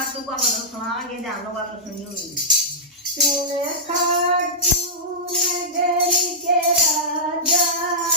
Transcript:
खाटू का मतलब सुना जानो का सुन यूं ही तू खाटू नगर के राजा